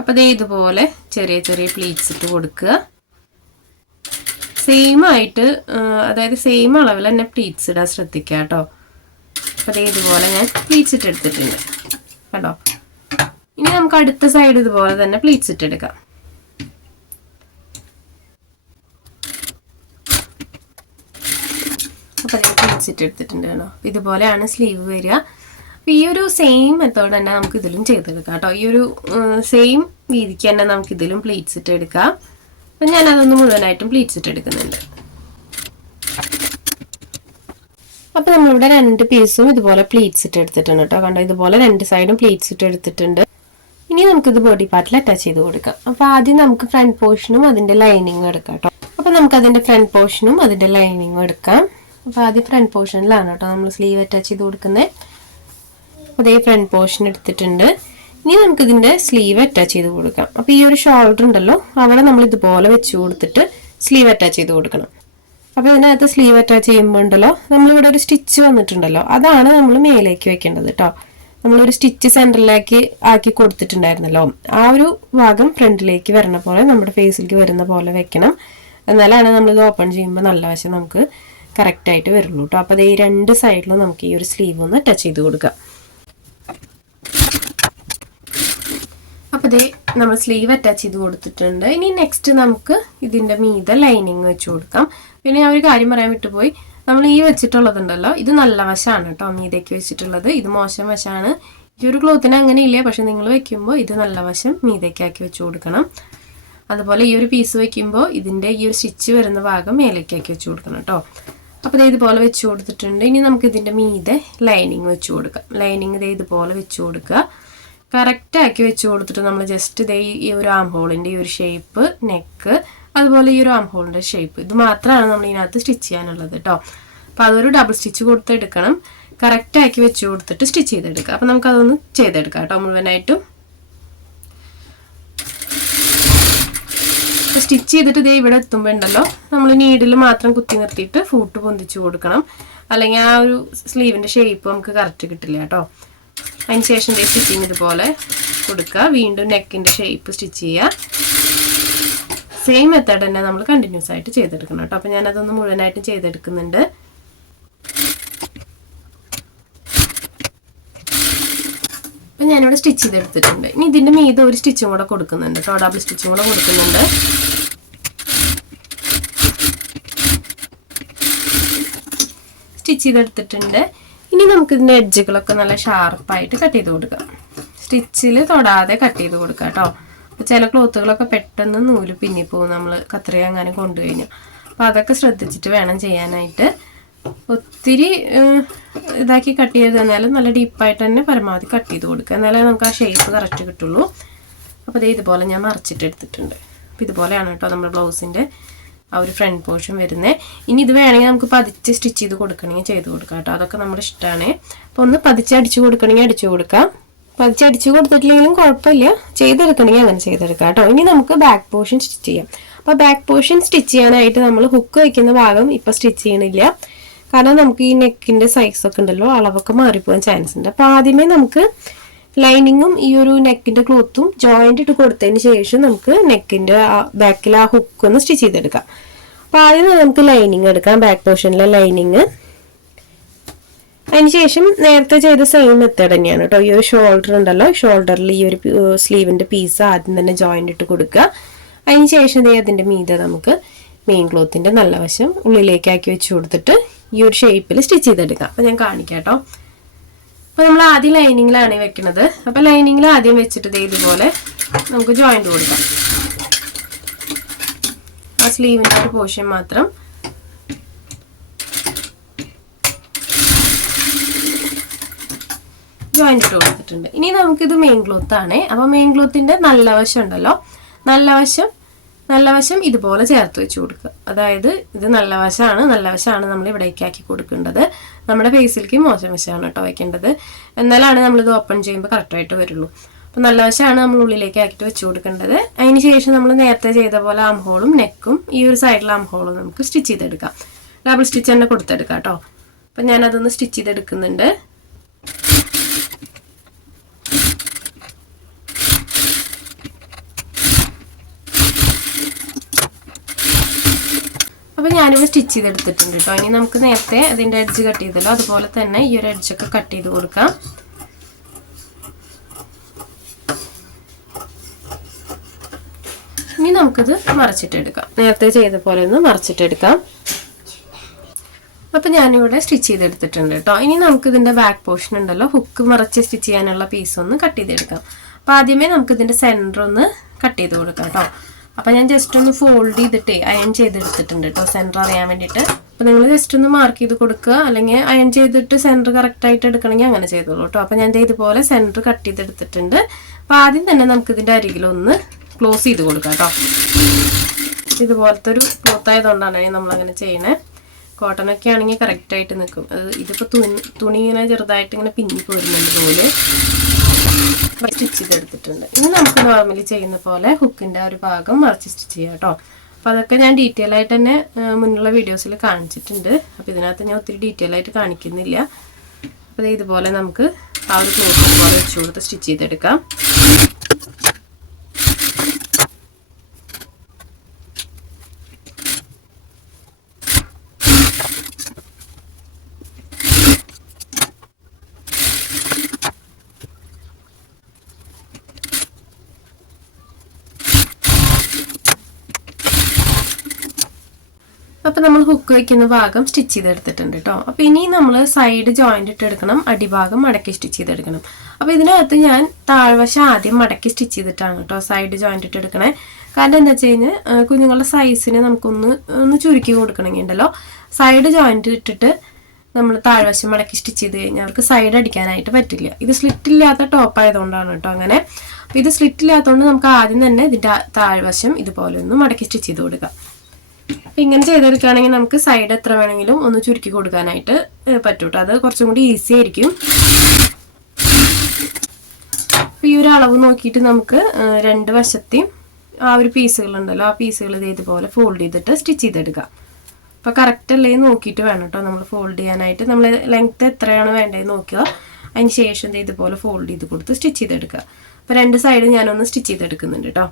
അപ്പോൾ ഇതുപോലെ ചെറിയ ചെറിയ പ്ലീറ്റ്സ് ഇട്ട് കൊടുക്കുക. സെയിം ആയിട്ട്, അതായത് സെയിം അളവിൽ തന്നെ പ്ലീറ്റ്സ് ഇടാൻ ശ്രദ്ധിക്കുക കേട്ടോ. അപ്പോൾ ഇതുപോലെ ഞാൻ പ്ലീറ്റ്സ് ഇട്ട് എടുത്തിട്ടുണ്ട് കേട്ടോ. ഇനി നമുക്ക് അടുത്ത സൈഡ് ഇതുപോലെ തന്നെ പ്ലീറ്റ്സ് ഇട്ടെടുക്കാം. അപ്പോൾ പ്ലീറ്റ്സ് ഇട്ടെടുത്തിട്ടുണ്ട് കേട്ടോ. ഇതുപോലെയാണ് സ്ലീവ് വരിക. അപ്പോൾ ഈ ഒരു സെയിം മെത്തേഡ് തന്നെ നമുക്ക് ഇതിലും ചെയ്തെടുക്കാം കേട്ടോ. ഈ ഒരു സെയിം വീതിക്ക് തന്നെ നമുക്ക് ഇതിലും പ്ലീറ്റ്സ് ഇട്ടെടുക്കാം. അപ്പം ഞാൻ അതൊന്ന് മുഴുവനായിട്ടും പ്ലീറ്റ്സ് ഇട്ടെടുക്കുന്നുണ്ട്. അപ്പോൾ നമ്മളിവിടെ രണ്ട് പീസും ഇതുപോലെ പ്ലീറ്റ്സ് ഇട്ട് എടുത്തിട്ടുണ്ട് കേട്ടോ. കണ്ടോ, ഇതുപോലെ രണ്ട് സൈഡും പ്ലീറ്റ്സ് ഇട്ട് എടുത്തിട്ടുണ്ട്. ഇനി നമുക്കിത് ബോഡി പാർട്ടിൽ അറ്റാച്ച് ചെയ്ത് കൊടുക്കാം. അപ്പോൾ ആദ്യം നമുക്ക് ഫ്രണ്ട് പോർഷനും അതിൻ്റെ ലൈനിങ്ങും എടുക്കാം കേട്ടോ. അപ്പോൾ നമുക്ക് അതിൻ്റെ ഫ്രണ്ട് പോർഷനും അതിൻ്റെ ലൈനിങ്ങും എടുക്കാം. അപ്പോൾ ആദ്യം ഫ്രണ്ട് പോർഷനിലാണ് കേട്ടോ നമ്മൾ സ്ലീവ് അറ്റാച്ച് ചെയ്ത് കൊടുക്കുന്നത്. അതേ ഫ്രണ്ട് പോർഷൻ എടുത്തിട്ടുണ്ട്. ഇനി നമുക്കിതിൻ്റെ സ്ലീവ് അറ്റാച്ച് ചെയ്ത് കൊടുക്കാം. അപ്പോൾ ഈ ഒരു ഷോൾഡർ ഉണ്ടല്ലോ, അവിടെ നമ്മൾ ഇതുപോലെ വെച്ച് കൊടുത്തിട്ട് സ്ലീവ് അറ്റാച്ച് ചെയ്ത് കൊടുക്കണം. അപ്പോൾ ഇതിനകത്ത് സ്ലീവ് അറ്റാച്ച് ചെയ്യുമ്പോൾ ഉണ്ടല്ലോ, നമ്മളിവിടെ ഒരു സ്റ്റിച്ച് വന്നിട്ടുണ്ടല്ലോ, അതാണ് നമ്മൾ മേലേക്ക് വെക്കേണ്ടത് കേട്ടോ. നമ്മളൊരു സ്റ്റിച്ച് സെൻറ്ററിലേക്ക് ആക്കി കൊടുത്തിട്ടുണ്ടായിരുന്നല്ലോ, ആ ഒരു ഭാഗം ഫ്രണ്ടിലേക്ക് വരുന്ന പോലെ നമ്മുടെ ഫേസിലേക്ക് വരുന്ന പോലെ വെക്കണം. എന്നാലാണ് നമ്മളിത് ഓപ്പൺ ചെയ്യുമ്പോൾ നല്ല വശം നമുക്ക് കറക്റ്റായിട്ട് വരുള്ളൂ കേട്ടോ. അപ്പോൾ ഈ രണ്ട് സൈഡിലും നമുക്ക് ഈ ഒരു സ്ലീവ് ഒന്ന് ടച്ച് ചെയ്ത് കൊടുക്കാം. അപ്പോൾ നമ്മൾ സ്ലീവ് അറ്റാച്ച് ചെയ്ത് കൊടുത്തിട്ടുണ്ട്. ഇനി നെക്സ്റ്റ് നമുക്ക് ഇതിൻ്റെ മീതെ ലൈനിങ് വെച്ച് കൊടുക്കാം. പിന്നെ ഞാൻ ഒരു കാര്യം പറയാൻ വിട്ടുപോയി, നമ്മൾ ഈ വെച്ചിട്ടുള്ളതുണ്ടല്ലോ, ഇത് നല്ല വശമാണ് കേട്ടോ മീതേക്ക് വെച്ചിട്ടുള്ളത്. ഇത് മോശം വശമാണ്. ഈ ഒരു ക്ലോത്തിന് അങ്ങനെ ഇല്ല, പക്ഷെ നിങ്ങൾ വെക്കുമ്പോൾ ഇത് നല്ല വശം മീതേക്കാക്കി വെച്ച് കൊടുക്കണം. അതുപോലെ ഈ ഒരു പീസ് വെക്കുമ്പോൾ ഇതിൻ്റെ ഈ ഒരു സ്റ്റിച്ച് വരുന്ന ഭാഗം മേലേക്കാക്കി വെച്ച് കൊടുക്കണം കേട്ടോ. അപ്പോൾ ഇതുപോലെ വെച്ച് കൊടുത്തിട്ടുണ്ട്. ഇനി നമുക്ക് ഇതിൻ്റെ മീതെ ലൈനിങ് വെച്ച് കൊടുക്കാം. ലൈനിങ് ഇതുപോലെ വെച്ച് കൊടുക്കുക. കറക്റ്റാക്കി വെച്ച് കൊടുത്തിട്ട് നമ്മൾ ജസ്റ്റ് ഈ ഒരു ആം ഹോളിൻ്റെ ഈ ഒരു ഷേപ്പ്, നെക്ക്, അതുപോലെ ഈ ഒരു ആം ഹോളിൻ്റെ ഷേപ്പ്, ഇത് മാത്രമാണ് നമ്മൾ ഇതിനകത്ത് സ്റ്റിച്ച് ചെയ്യാനുള്ളത് കേട്ടോ. അപ്പോൾ അതൊരു ഡബിൾ സ്റ്റിച്ച് കൊടുത്തെടുക്കണം. കറക്റ്റാക്കി വെച്ച് കൊടുത്തിട്ട് സ്റ്റിച്ച് ചെയ്തെടുക്കുക. അപ്പോൾ നമുക്കതൊന്ന് ചെയ്തെടുക്കാം കേട്ടോ മുഴുവനായിട്ടും. സ്റ്റിച്ച് ചെയ്തിട്ട് ഇവിടെ എത്തുമ്പോൾ ഉണ്ടല്ലോ, നമ്മൾ നീഡിൽ മാത്രം കുത്തി നിർത്തിയിട്ട് ഫൂട്ട് പൊന്തിച്ച് കൊടുക്കണം. അല്ലെങ്കിൽ ആ ഒരു സ്ലീവിൻ്റെ ഷേപ്പ് നമുക്ക് കറക്റ്റ് കിട്ടില്ല കേട്ടോ. അതിന് ശേഷം സ്റ്റിച്ചിങ് ഇതുപോലെ കൊടുക്കുക. വീണ്ടും നെക്കിൻ്റെ ഷേപ്പ് സ്റ്റിച്ച് ചെയ്യുക. സെയിം മെത്തേഡ് തന്നെ നമ്മൾ കണ്ടിന്യൂസ് ആയിട്ട് ചെയ്തെടുക്കണം കേട്ടോ. അപ്പോൾ ഞാനതൊന്ന് മുഴുവനായിട്ടും ചെയ്തെടുക്കുന്നുണ്ട്. അപ്പം ഞാനിവിടെ സ്റ്റിച്ച് ചെയ്തെടുത്തിട്ടുണ്ട്. ഇനി ഇതിൻ്റെ മീതെ ഒരു സ്റ്റിച്ചും കൂടെ കൊടുക്കുന്നുണ്ട് കേട്ടോ, ഡബിൾ സ്റ്റിച്ചും കൂടെ കൊടുക്കുന്നുണ്ട്. സ്റ്റിച്ച് ചെയ്തെടുത്തിട്ടുണ്ട്. ഇനി നമുക്ക് ഇതിൻ്റെ എഡ്ജുകളൊക്കെ നല്ല ഷാർപ്പായിട്ട് കട്ട് ചെയ്ത് കൊടുക്കാം. സ്റ്റിച്ചിൽ തൊടാതെ കട്ട് ചെയ്ത് കൊടുക്കാം കേട്ടോ. അപ്പോൾ ചില ക്ലോത്തുകളൊക്കെ പെട്ടെന്ന് നൂല് പിന്നിപ്പോവും നമ്മൾ കത്രിക അങ്ങനെ കൊണ്ടു കഴിഞ്ഞാൽ. അപ്പോൾ അതൊക്കെ ശ്രദ്ധിച്ചിട്ട് വേണം ചെയ്യാനായിട്ട്. ഒത്തിരി ഇതാക്കി കട്ട് ചെയ്ത് തന്നാലും നല്ല ഡീപ്പായിട്ട് തന്നെ പരമാവധി കട്ട് ചെയ്ത് കൊടുക്കുക. എന്നാലേ നമുക്ക് ആ ഷേപ്പ് കറക്റ്റ് കിട്ടുള്ളൂ. അപ്പോൾ ഇതുപോലെ ഞാൻ മറിച്ചിട്ട് എടുത്തിട്ടുണ്ട്. അപ്പോൾ ഇതുപോലെയാണ് കേട്ടോ നമ്മുടെ ബ്ലൗസിൻ്റെ ആ ഒരു ഫ്രണ്ട് പോർഷൻ വരുന്നത്. ഇനി ഇത് വേണമെങ്കിൽ നമുക്ക് പതിച്ച് സ്റ്റിച്ച് ചെയ്ത് കൊടുക്കണമെങ്കിൽ ചെയ്ത് കൊടുക്കാം കേട്ടോ. അതൊക്കെ നമ്മുടെ ഇഷ്ടമാണ്. അപ്പോൾ ഒന്ന് പതിച്ച് അടിച്ച് കൊടുക്കണമെങ്കിൽ അടിച്ചു കൊടുക്കാം. പതിച്ച് അടിച്ച് കൊടുത്തിട്ടില്ലെങ്കിലും കുഴപ്പമില്ല, ചെയ്തെടുക്കണമെങ്കിൽ അങ്ങനെ ചെയ്തെടുക്കാം കേട്ടോ. ഇനി നമുക്ക് ബാക്ക് പോർഷൻ സ്റ്റിച്ച് ചെയ്യാം. അപ്പോൾ ബാക്ക് പോർഷൻ സ്റ്റിച്ച് ചെയ്യാനായിട്ട് നമ്മൾ ഹുക്ക് വയ്ക്കുന്ന ഭാഗം ഇപ്പോൾ സ്റ്റിച്ച് ചെയ്യണില്ല. കാരണം നമുക്ക് ഈ നെക്കിൻ്റെ സൈസൊക്കെ ഉണ്ടല്ലോ, അളവൊക്കെ മാറിപ്പോകാൻ ചാൻസ് ഉണ്ട്. അപ്പോൾ ആദ്യമേ നമുക്ക് ലൈനിങ്ങും ഈ ഒരു നെക്കിൻ്റെ ക്ലോത്തും ജോയിൻ്റ് ഇട്ട് കൊടുത്തതിന് ശേഷം നമുക്ക് നെക്കിൻ്റെ ബാക്കിൽ ആ ഹുക്ക് ഒന്ന് സ്റ്റിച്ച് ചെയ്തെടുക്കാം. അപ്പോൾ ആദ്യം നമുക്ക് ലൈനിങ് എടുക്കാം. ബാക്ക് പോർഷനിലെ ലൈനിങ് അതിനുശേഷം നേരത്തെ ചെയ്ത സെയിം മെത്തേഡ് തന്നെയാണ് കേട്ടോ. ഈ ഒരു ഷോൾഡർ ഉണ്ടല്ലോ, ഷോൾഡറിൽ ഈ ഒരു സ്ലീവിന്റെ പീസ് ആദ്യം തന്നെ ജോയിന്റ് ഇട്ട് കൊടുക്കുക. അതിനുശേഷം അതിന്റെ മീതെ നമുക്ക് മെയിൻ ക്ലോത്തിന്റെ നല്ല വശം ഉള്ളിലേക്കാക്കി വെച്ച് കൊടുത്തിട്ട് ഈ ഒരു ഷേപ്പിൽ സ്റ്റിച്ച് ചെയ്തെടുക്കാം. അപ്പൊ ഞാൻ കാണിക്കാം കേട്ടോ. അപ്പൊ നമ്മൾ ആദ്യം ലൈനിങ്ങിലാണ് വെക്കുന്നത്. അപ്പൊ ലൈനിങ്ങിൽ ആദ്യം വെച്ചിട്ട് ഇതുപോലെ നമുക്ക് ജോയിന്റ് കൊടുക്കാം. ആ സ്ലീവിന്റെ ഒരു പോർഷൻ മാത്രം ജോയിന്റ് ഇട്ട് കൊടുത്തിട്ടുണ്ട്. ഇനി നമുക്കിത് മെയിൻ ക്ലോത്ത് ആണ്. അപ്പൊ മെയിൻ ക്ലോത്തിന്റെ നല്ല വശം ഉണ്ടല്ലോ, നല്ല വശം ഇതുപോലെ ചേർത്ത് വെച്ച് കൊടുക്കുക. അതായത് ഇത് നല്ല വശമാണ് നമ്മൾ ഇവിടേക്ക് ആക്കി കൊടുക്കേണ്ടത്. നമ്മുടെ ഫേസിലേക്ക് മോശം വശമാണ് കേട്ടോ വയ്ക്കേണ്ടത്. എന്നാലാണ് നമ്മളിത് ഓപ്പൺ ചെയ്യുമ്പോൾ കറക്റ്റായിട്ട് വരുള്ളൂ. അപ്പം നല്ല വശമാണ് നമ്മൾ ഉള്ളിലേക്ക് ആക്കിയിട്ട് വെച്ച് കൊടുക്കേണ്ടത്. അതിന് ശേഷം നമ്മൾ നേരത്തെ ചെയ്ത പോലെ ആം ഹോളും നെക്കും ഈ ഒരു സൈഡിലെ ആം ഹോളും നമുക്ക് സ്റ്റിച്ച് ചെയ്തെടുക്കാം. ഡബിൾ സ്റ്റിച്ച് തന്നെ കൊടുത്തെടുക്കാം കേട്ടോ. അപ്പം ഞാനതൊന്ന് സ്റ്റിച്ച് ചെയ്തെടുക്കുന്നുണ്ട്. അപ്പോൾ ഞാനിവിടെ സ്റ്റിച്ച് ചെയ്തെടുത്തിട്ടുണ്ട് കേട്ടോ. ഇനി നമുക്ക് നേരത്തെ അതിൻ്റെ എഡ്ജ് കട്ട് ചെയ്തല്ലോ, അതുപോലെ തന്നെ ഈ ഒരു എഡ്ജൊക്കെ കട്ട് ചെയ്ത് കൊടുക്കാം. ഇനി നമുക്കിത് മറച്ചിട്ടെടുക്കാം. നേരത്തെ ചെയ്ത പോലെ ഒന്ന് മറച്ചിട്ടെടുക്കാം. അപ്പം ഞാനിവിടെ സ്റ്റിച്ച് ചെയ്തെടുത്തിട്ടുണ്ട് കേട്ടോ. ഇനി നമുക്ക് ഇതിൻ്റെ ബാക്ക് പോർഷൻ ഉണ്ടല്ലോ, ഹുക്ക് മറച്ച് സ്റ്റിച്ച് ചെയ്യാനുള്ള പീസ് ഒന്ന് കട്ട് ചെയ്തെടുക്കാം. അപ്പം ആദ്യമേ നമുക്ക് ഇതിൻ്റെ സെൻറ്റർ ഒന്ന് കട്ട് ചെയ്ത് കൊടുക്കാം കേട്ടോ. അപ്പം ഞാൻ ജസ്റ്റ് ഒന്ന് ഫോൾഡ് ചെയ്തിട്ട് അയൺ ചെയ്തെടുത്തിട്ടുണ്ട് കേട്ടോ, സെൻറ്റർ അറിയാൻ വേണ്ടിയിട്ട്. അപ്പം നിങ്ങൾ ജസ്റ്റ് ഒന്ന് മാർക്ക് ചെയ്ത് കൊടുക്കുക, അല്ലെങ്കിൽ അയൺ ചെയ്തിട്ട് സെൻറ്റർ കറക്റ്റായിട്ട് എടുക്കണമെങ്കിൽ അങ്ങനെ ചെയ്തോളൂ കേട്ടോ. അപ്പം ഞാൻ ഇതുപോലെ സെൻറ്റർ കട്ട് ചെയ്തെടുത്തിട്ടുണ്ട്. അപ്പം ആദ്യം തന്നെ നമുക്ക് ഇതിൻ്റെ അരികിലൊന്ന് ക്ലോസ് ചെയ്ത് കൊടുക്കാം കേട്ടോ. ഇതുപോലത്തെ ഒരു ക്ലോത്ത് ആയതുകൊണ്ടാണ് നമ്മളങ്ങനെ ചെയ്യണേ. കോട്ടനൊക്കെ ആണെങ്കിൽ കറക്റ്റായിട്ട് നിൽക്കും. ഇതിപ്പോൾ തുണി ഇങ്ങനെ ചെറുതായിട്ട് ഇങ്ങനെ പിന്നി പോരുന്നുണ്ട് പോലെ സ്റ്റിച്ച് ചെയ്തെടുത്തിട്ടുണ്ട്. ഇനി നമുക്ക് നോർമലി ചെയ്യുന്ന പോലെ ഹുക്കിൻ്റെ ഒരു ഭാഗം മറിച്ച് സ്റ്റിച്ച് ചെയ്യാം കേട്ടോ. അപ്പോൾ അതൊക്കെ ഞാൻ ഡീറ്റെയിൽ ആയിട്ട് തന്നെ മുന്നുള്ള വീഡിയോസിൽ കാണിച്ചിട്ടുണ്ട്. അപ്പോൾ ഇതിനകത്ത് ഞാൻ ഒത്തിരി ഡീറ്റെയിൽ ആയിട്ട് കാണിക്കുന്നില്ല. അപ്പോൾ ഇതുപോലെ നമുക്ക് ആ ഒരു ക്ലോത്ത് പോലെ വെച്ച് കൊടുത്ത് സ്റ്റിച്ച് ചെയ്തെടുക്കാം. അപ്പോൾ നമ്മൾ ഹുക്ക് വയ്ക്കുന്ന ഭാഗം സ്റ്റിച്ച് ചെയ്തെടുത്തിട്ടുണ്ട് കേട്ടോ. അപ്പോൾ ഇനി നമ്മൾ സൈഡ് ജോയിന്റ് ഇട്ട് എടുക്കണം, അടിഭാഗം മടക്കി സ്റ്റിച്ച് ചെയ്തെടുക്കണം. അപ്പോൾ ഇതിനകത്ത് ഞാൻ താഴ്വശം ആദ്യം മടക്കി സ്റ്റിച്ച് ചെയ്തിട്ടാണ് കേട്ടോ സൈഡ് ജോയിന്റ് ഇട്ട് എടുക്കണേ. കാരണം എന്താ വെച്ച് കഴിഞ്ഞാൽ കുഞ്ഞുങ്ങളുടെ സൈസിന് നമുക്കൊന്ന് ചുരുക്കി കൊടുക്കണമെങ്കിൽ ഉണ്ടല്ലോ, സൈഡ് ജോയിന്റ് ഇട്ടിട്ട് നമ്മൾ താഴ്വശം മടക്കി സ്റ്റിച്ച് ചെയ്ത് കഴിഞ്ഞാൽ അവർക്ക് സൈഡ് അടിക്കാനായിട്ട് പറ്റില്ല. ഇത് സ്ലിറ്റ് ഇല്ലാത്ത ടോപ്പ് ആയതുകൊണ്ടാണ് കേട്ടോ അങ്ങനെ. അപ്പോൾ ഇത് സ്ലിറ്റ് ഇല്ലാത്തതുകൊണ്ട് നമുക്ക് ആദ്യം തന്നെ ഇതിൻ്റെ താഴ്വശം ഇതുപോലെ ഒന്ന് മടക്കി സ്റ്റിച്ച് ചെയ്ത് കൊടുക്കാം. അപ്പം ഇങ്ങനെ ചെയ്തെടുക്കുകയാണെങ്കിൽ നമുക്ക് സൈഡ് എത്ര വേണമെങ്കിലും ഒന്ന് ചുരുക്കി കൊടുക്കാനായിട്ട് പറ്റും കേട്ടോ. അത് കുറച്ചും കൂടി ഈസി ആയിരിക്കും. അപ്പം ഈ ഒരു അളവ് നോക്കിയിട്ട് നമുക്ക് രണ്ട് വശത്തെയും ആ ഒരു പീസുകളുണ്ടല്ലോ, ആ പീസുകൾ ഇതുപോലെ ഫോൾഡ് ചെയ്തിട്ട് സ്റ്റിച്ച് ചെയ്തെടുക്കാം. അപ്പോൾ കറക്റ്റ് അല്ലേ നോക്കിയിട്ട് വേണം കേട്ടോ നമ്മൾ ഫോൾഡ് ചെയ്യാനായിട്ട്. നമ്മൾ ലെങ്ത്ത് എത്രയാണ് വേണ്ടതെന്ന് നോക്കുക. അതിന് ശേഷം ഇതുപോലെ ഫോൾഡ് ചെയ്ത് കൊടുത്ത് സ്റ്റിച്ച് ചെയ്തെടുക്കുക. അപ്പോൾ രണ്ട് സൈഡ് ഞാനൊന്ന് സ്റ്റിച്ച് ചെയ്തെടുക്കുന്നുണ്ട് കേട്ടോ.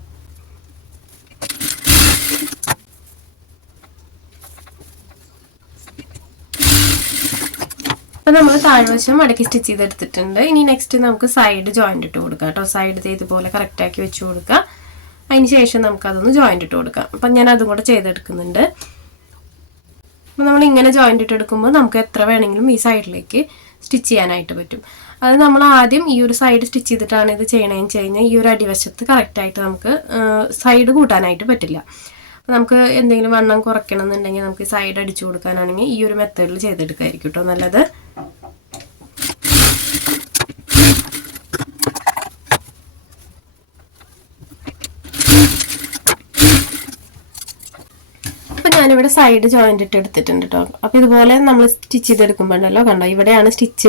അപ്പോൾ നമ്മൾ താഴ്വശം മടക്കി സ്റ്റിച്ച് ചെയ്തെടുത്തിട്ടുണ്ട്. ഇനി നെക്സ്റ്റ് നമുക്ക് സൈഡ് ജോയിന്റ് ഇട്ട് കൊടുക്കാം കേട്ടോ. സൈഡ് ഇതുപോലെ കറക്റ്റാക്കി വെച്ച് കൊടുക്കുക. അതിന് ശേഷം നമുക്കതൊന്ന് ജോയിന്റ് ഇട്ട് കൊടുക്കാം. അപ്പം ഞാൻ അതും കൂടെ ചെയ്തെടുക്കുന്നുണ്ട്. അപ്പോൾ നമ്മൾ ഇങ്ങനെ ജോയിന്റ് ഇട്ട് എടുക്കുമ്പോൾ നമുക്ക് എത്ര വേണമെങ്കിലും ഈ സൈഡിലേക്ക് സ്റ്റിച്ച് ചെയ്യാനായിട്ട് പറ്റും. അത് നമ്മൾ ആദ്യം ഈ ഒരു സൈഡ് സ്റ്റിച്ച് ചെയ്തിട്ടാണ് ഇത് ചെയ്യണമെന്ന് വെച്ച് കഴിഞ്ഞാൽ ഈ ഒരു അടിവശത്ത് കറക്റ്റായിട്ട് നമുക്ക് സൈഡ് കൂട്ടാനായിട്ട് പറ്റില്ല. അപ്പോൾ നമുക്ക് എന്തെങ്കിലും വണ്ണം കുറയ്ക്കണം എന്നുണ്ടെങ്കിൽ നമുക്ക് സൈഡ് അടിച്ചു കൊടുക്കാനാണെങ്കിൽ ഈ ഒരു മെത്തേഡിൽ ചെയ്തെടുക്കായിരിക്കും കേട്ടോ നല്ലത്. അപ്പം ഞാനിവിടെ സൈഡ് ജോയിന്റ് ഇട്ട് എടുത്തിട്ടുണ്ട് കേട്ടോ. അപ്പോൾ ഇതുപോലെ നമ്മൾ സ്റ്റിച്ച് ചെയ്തെടുക്കുമ്പോഴല്ലോ കണ്ടോ, ഇവിടെയാണ് സ്റ്റിച്ച്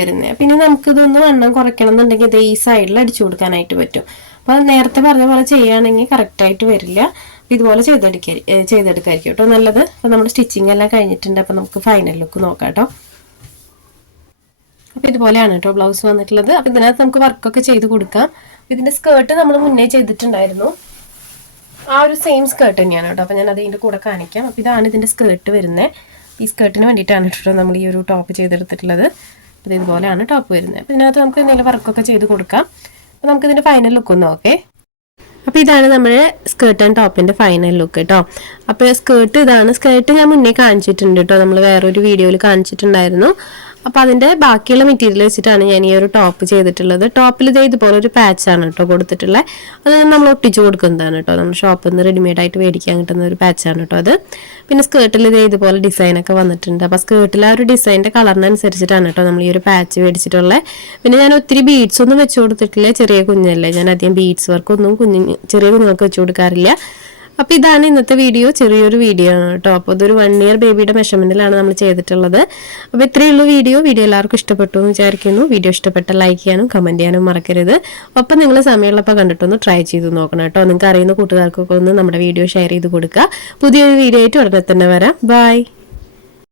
വരുന്നത്, പിന്നെ നമുക്കിതൊന്ന് വണ്ണം കുറയ്ക്കണം എന്നുണ്ടെങ്കിൽ ഇത് ഈ സൈഡിൽ അടിച്ചു കൊടുക്കാനായിട്ട് പറ്റും. അപ്പോൾ നേരത്തെ പറഞ്ഞ പോലെ ചെയ്യുകയാണെങ്കിൽ കറക്റ്റായിട്ട് വരില്ല. അപ്പോൾ ഇതുപോലെ ചെയ്തെടുക്കായിരിക്കും കേട്ടോ നല്ലത്. അപ്പോൾ നമ്മുടെ സ്റ്റിച്ചിങ് എല്ലാം കഴിഞ്ഞിട്ടുണ്ട്. അപ്പോൾ നമുക്ക് ഫൈനൽ ലുക്ക് നോക്കാം കേട്ടോ. അപ്പോൾ ഇതുപോലെയാണ് കേട്ടോ ബ്ലൗസ് വന്നിട്ടുള്ളത്. അപ്പോൾ ഇതിനകത്ത് നമുക്ക് വർക്കൊക്കെ ചെയ്ത് കൊടുക്കാം. ഇതിൻ്റെ സ്കേർട്ട് നമ്മൾ മുന്നേ ചെയ്തിട്ടുണ്ടായിരുന്നു, ആ ഒരു സെയിം സ്കേർട്ട് തന്നെയാണ് കേട്ടോ. അപ്പോൾ ഞാൻ അതിൻ്റെ കൂടെ കാണിക്കാം. അപ്പോൾ ഇതാണ് ഇതിൻ്റെ സ്കേർട്ട് വരുന്നത്. ഈ സ്കേർട്ടിന് വേണ്ടിയിട്ടാണ് കേട്ടോ നമ്മൾ ഈ ഒരു ടോപ്പ് ചെയ്തെടുത്തിട്ടുള്ളത്. അപ്പോൾ ഇതുപോലെയാണ് ടോപ്പ് വരുന്നത്. അപ്പോൾ ഇതിനകത്ത് നമുക്ക് എന്തെങ്കിലും വർക്കൊക്കെ ചെയ്ത് കൊടുക്കാം. അപ്പോൾ നമുക്കിതിൻ്റെ ഫൈനൽ ലുക്ക് ഒന്ന് നോക്കേ. അപ്പോൾ ഇതാണ് നമ്മുടെ സ്കേർട്ട് ആൻഡ് ടോപ്പിൻ്റെ ഫൈനൽ ലുക്ക് കേട്ടോ. അപ്പോൾ സ്കേർട്ട് ഇതാണ്. സ്കേർട്ട് ഞാൻ മുന്നേ കാണിച്ചിട്ടുണ്ട് കേട്ടോ, നമ്മൾ വേറൊരു വീഡിയോയിൽ കാണിച്ചിട്ടുണ്ടായിരുന്നു. അപ്പോൾ അതിൻ്റെ ബാക്കിയുള്ള മെറ്റീരിയൽ വെച്ചിട്ടാണ് ഞാൻ ഈ ഒരു ടോപ്പ് ചെയ്തിട്ടുള്ളത്. ടോപ്പിൽ ഇതുപോലെ ഒരു പാച്ചാണ് കേട്ടോ കൊടുത്തിട്ടുള്ളത്. അത് നമ്മൾ ഒട്ടിച്ച് കൊടുക്കുന്നതാണ് കേട്ടോ, നമ്മൾ ഷോപ്പിൽ നിന്ന് റെഡിമെയ്ഡായിട്ട് മേടിക്കാൻ കിട്ടുന്ന ഒരു പാച്ചാണ് കേട്ടോ അത്. പിന്നെ സ്കേർട്ടിൽ ഇതുപോലെ ഡിസൈനൊക്കെ വന്നിട്ടുണ്ട്. അപ്പോൾ സ്കേർട്ടിൽ ആ ഒരു ഡിസൈൻ്റെ കളറിനനുസരിച്ചിട്ടാണ് കേട്ടോ നമ്മൾ ഈ ഒരു പാച്ച് മേടിച്ചിട്ടുള്ളത്. പിന്നെ ഞാൻ ഒത്തിരി ബീഡ്സ് ഒന്നും വെച്ച് കൊടുത്തിട്ടില്ല, ചെറിയ കുഞ്ഞല്ലേ, ഞാൻ അധികം ബീഡ്സ് വർക്കൊന്നും ചെറിയ കുഞ്ഞുങ്ങൾക്ക് വെച്ച് കൊടുക്കാറില്ല. അപ്പോൾ ഇതാണ് ഇന്നത്തെ വീഡിയോ, ചെറിയൊരു വീഡിയോ ആണ് കേട്ടോ. അപ്പോൾ ഇതൊരു 1 ഇയർ ബേബിയുടെ മെഷർമെൻറ്റിലാണ് നമ്മൾ ചെയ്തിട്ടുള്ളത്. അപ്പോൾ ഇത്രയേ ഉള്ളൂ വീഡിയോ എല്ലാവർക്കും ഇഷ്ടപ്പെട്ടു എന്ന് വിചാരിക്കുന്നു. വീഡിയോ ഇഷ്ടപ്പെട്ട ലൈക്ക് ചെയ്യാനും കമൻറ്റ് ചെയ്യാനും മറക്കരുത്. ഒപ്പം നിങ്ങൾ സമയമുള്ളപ്പോൾ കണ്ടിട്ടൊന്ന് ട്രൈ ചെയ്ത് നോക്കണം കേട്ടോ. നിങ്ങൾക്ക് അറിയുന്ന കൂട്ടുകാർക്കൊക്കെ ഒന്ന് നമ്മുടെ വീഡിയോ ഷെയർ ചെയ്ത് കൊടുക്കുക. പുതിയൊരു വീഡിയോ ആയിട്ട് ഉടനെ തന്നെ വരാം. ബൈ.